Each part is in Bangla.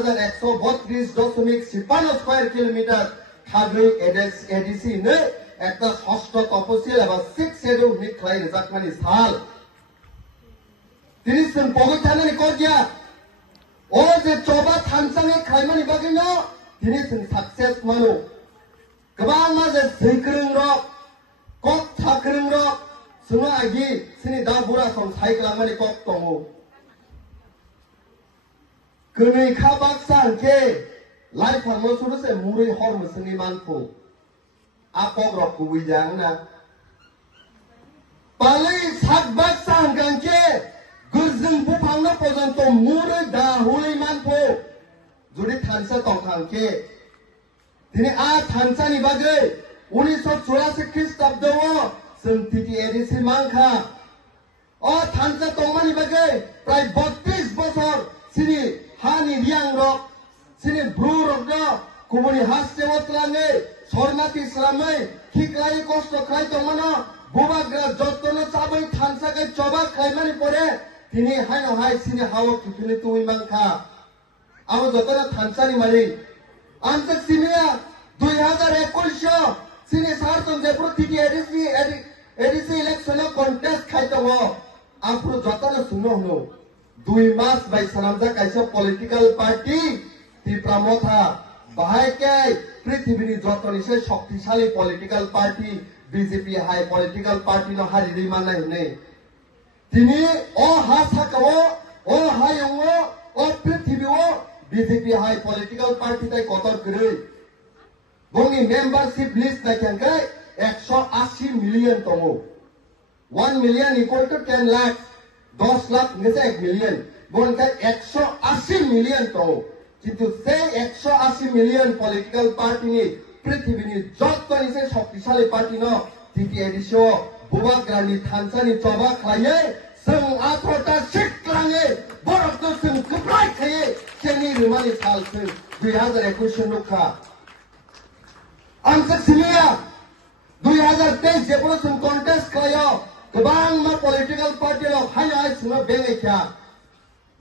2132.56 স্কয়ার কিলোমিটার থাগৈ এডিসি নে একটা ষষ্ঠ তপসিল এবা 6 শেডিউল নি খাই রেজাকমানি সাল তিনি जों পগৈ থানানি কজিয়া ও যে চবা থানসানি খাইমানি বাগিনো তিনি जों সাকসেস মানো गोबां मा जे सैख्रों रक कक थाख्रों रक जोङो आगि सिनि दा बुरा सम साइख्लांमानि कक दङ गोनैखा बाक्सा के लाइफांनो सुरसे मुरै हर मोसोनि मानखौ आकक रक गुबैजांना पालै सात बाक्सा के गुरजों बुफांनो पर्यन्त मुरै दा हुलै मानखौ जुदि थानसा तंखांके दिनै आ थानसानि बागै 1984 ख्रीष्टाब्दआव जों TTADC मांखा अ थानसा तंमानि बागै प्राय 32 बोसोर सिनि हानि रियां रक सिनि ब्रु रक द गुबुननि हास्टेव तलाङै सरनाति स्लामै खिख्लाय कष्ट खाय तंमानो बुबाग्रा जत्तनो चाबै थानसाकै चबा खायमानि परे दिनै हायनो हाय सिनि हाव किफिनि तुइ मांखा आव जतना थानसानि मारि आमचे सिनिया 2021 सिनि सारतन जेप्रो TTADC इलेक्शन कन्टेस्ट खाय दङ आमफ्रु जतना सुनो हनो 2 मास बाय सनामजा काइसा पलिटिकल पार्टी तिप्रामथा बाहायके पृथ्वीनि जतनिसे शक्तिशाली पलिटिकल पार्टी बीजेपी हाय पलिटिकल पार्टी न हारि रिमानाय हने दिनै अ हासाकाव अ हायंगो अ पृथ्वीओ बीजेपी हाय पलिटिकल पार्टी ताय कतर गरै बंनि मेंबरशिप लिस्ट नायखांखै 180 मिलियन दङ 1 मिलियन इक्वल टू 10 लाख 10 लाख निसे 1 मिलियन बनका 180 मिलियन दङ किन्तु से 180 मिलियन पलिटिकल पार्टी नि पृथ्वीनि जत्तनिसे शक्तिशाली पार्टी न TTADC बुबाग्रानि थानसानि चबा खायै जों आठटा सीट लाङै बरफनो जों खोब्राय खायै केनि रिमानि साल जों 2021 नुखा आमसे सिनिया 2023 जेब्ला जों कन्टेस्ट खायो गोबां मा पलिटिकल पार्टीआव हाय सुनो बेंगैख्या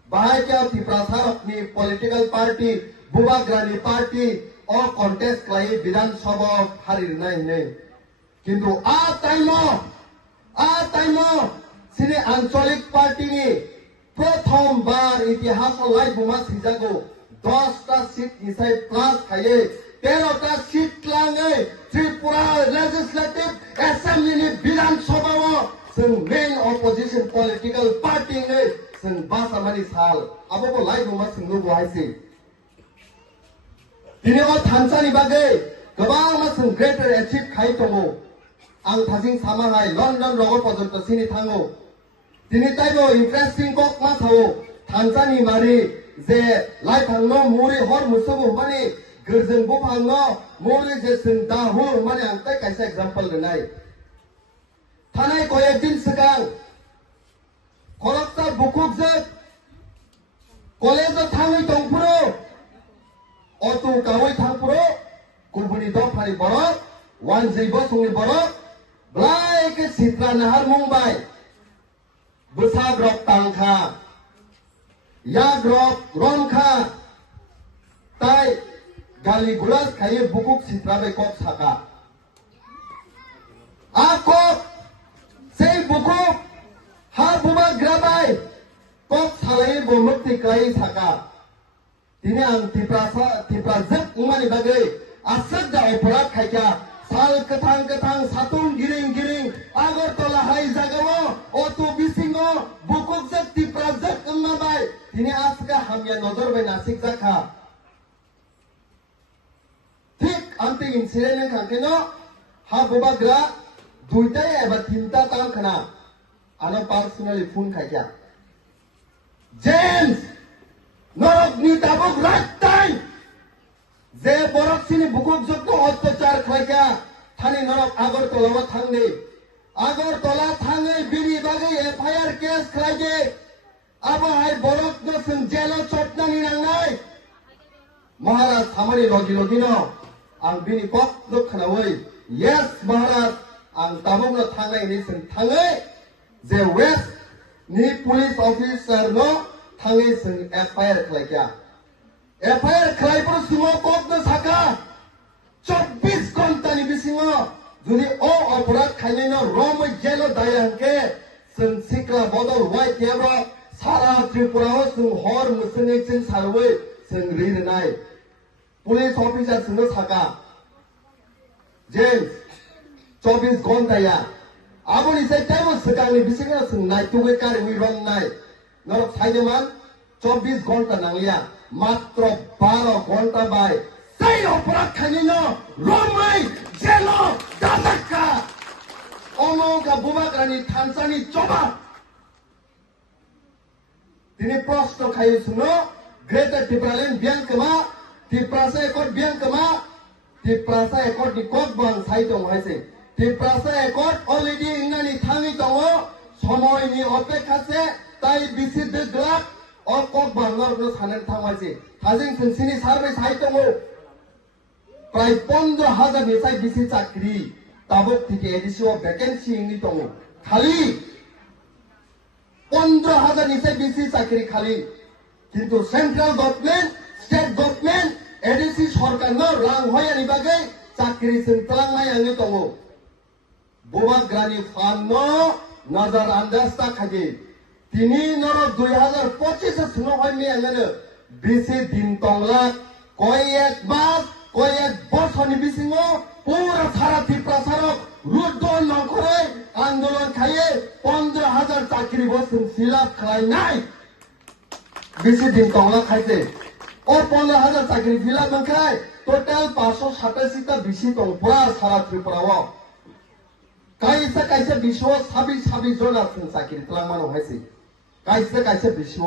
बाहायख्या तिप्रासारकनि पलिटिकल पार्टी बुबाग्रानि पार्टी अ कन्टेस्ट खायै विधानसभा हारिनाय ने किन्तु आ टाइमाव सिनि आंचलिक पार्टीनि प्रथम बार इतिहासाव लाइबुमा सिजागौ 10टा सीट निसाय प्लास खायै 13टा सीट लाङै त्रिपुरा लेजिस्लेटिभ एसेम्बलिनि विधानसभाव जों मेन अपोजिशन पलिटिकल पार्टी नै जों बासामानि साल आबो लाइबुमा सोंनो बहायसै दिनै अ थानसानि बागै गोबां मा जों ग्रेटर एचिभ खाय दङ आं थाजिं सामाहाय लन्डन रग पर्यन्त सिनि थाङो दिनै ताइबो इन्ट्रेस्टिं कक मा थावो थानसानि मारि जे लाइफांनो मुरि हर मुसुबो माने गोरजों बुफांनो मुरि जे जों दाहु माने आं ताइ काइसा एग्जाम्पल होनाय थानाय कयेक दिन सिगां कलेक्टर बुकुकजों कलेजाव थाङै दंफोरो अट' गावै थांफोरो गुबुननि दफानि बरफ वानजैबो संनि बरफ ब्लाइके सित्रा नाहार मुंबाय बोसाग्रब तांखा याग्रब रनखा ताइ गाली गुलास खायो बुकुक सित्राबे कक साका आ कक से बुकुक हा बुबा ग्राबाय कक सालाय बोमुक्ति क्लाय साका दिनै आं तिप्राजों उमानि बागै आसक दा अपराध खायका साल गोथां सातुं गिरिं आगरतला हाय जागाव अटो बिसिङो बुकुकजों तिप्राजों उमाबाय दिनै आसका हामिया नजर बाय नासिक जाखा ठीक आंते इन्सिडेन्ट खांखेनो हा बुबाग्रा दुइटा एबा तिनटा तां खना आनो पार्सोनेली फोन खायका जेम्स नरकनि दाबुक राइटाइन जे बरफ सिनि बुकुक जत्तो अत्याचार खायका थानि नरक आगरतलाव थांनि आगरतला थाङै बिनि बागै एफआईआर केस खायदे आबहाय बरफ न जों जेलाव चपनानि नांनाय महाराज थामनि लगिनो आं बिनि कक खोनावै यस महाराज आं दाबुकनो थांनायनि जों थाङै जे वेस्ट नि पुलिस अफिसार न थाङै जों एफआईआर खायका FIR खालायफोर सिङाव क'कनो साखा 24 घन्टानि बिसिङाव जुदि अपराध खालायनो रमै जेल दायांके जों सिक्ला बदल वाइट टेबो सारा त्रिपुरायाव जों हर मुसुङै जों सारवै जों रिरनाय पुलिस अफिसार जोंनो साखा जेल 24 घन्टाया आबोनि साय टाइमआव सिगांनि बिसिङाव जों नायथुगै कारिनि रंनाय नरक साइदमान 24 घन्टा नांलिया मात्र 12 घन्टा बाय সেই অপরাধ খালিনো রমাই জেল দাদাকা অনকা বুবাগ্রানি থানসানি চবা তিনি প্রশ্ন খাইছিল গ্রেটার ত্রিপুরালেন বিয়াংকমা ত্রিপুরাসা একট বিয়াংকমা ত্রিপুরাসা একট नि ককবন সাই দং হাইছে ত্রিপুরাসা একট অলরেডি ইংনানি থামি দङ সময়नि অপেক্ষাছে তাই বিসি দেগ্লাক অ ককবন নরনো সানেন थांबायছে थाजिं थोंसिनि सारभे साइ दङ प्राय 15,000 निसाय बिसि चाकरी ताबुक थिके एडिसिओ वैकेंसी इंनि दङ खाली 15,000 निसाय बिसि चाकरी खाली किन्तु central government state government ADC सरकारनो रां होयानि बागै चाकरी जों तलांनाय आंनि दङ बुबाग्रानि फाननो नजर आन्दाज ताखागि तिनि नर 2025 सिङाव हायमे आंनो बिसि दिन तंला कयेक मास কয়েক বছরনি বিসিङो পুরা সারা ত্রিপুরাসারক রুদ্র নখরে আন্দোলন খাইয়ে 15,000 চাকরি বসুন ফিলাপ খাইনাই বিসি দিন তংলা খাইতে ও 15,000 চাকরি ফিলাপ খাই টোটাল 587 টা বিসি দं পুরা সারা ত্রিপুরাও কাইসা কাইসা বিশও 26 জন আছেন চাকরি তলামানো হইছে কাইসা কাইসা বিশও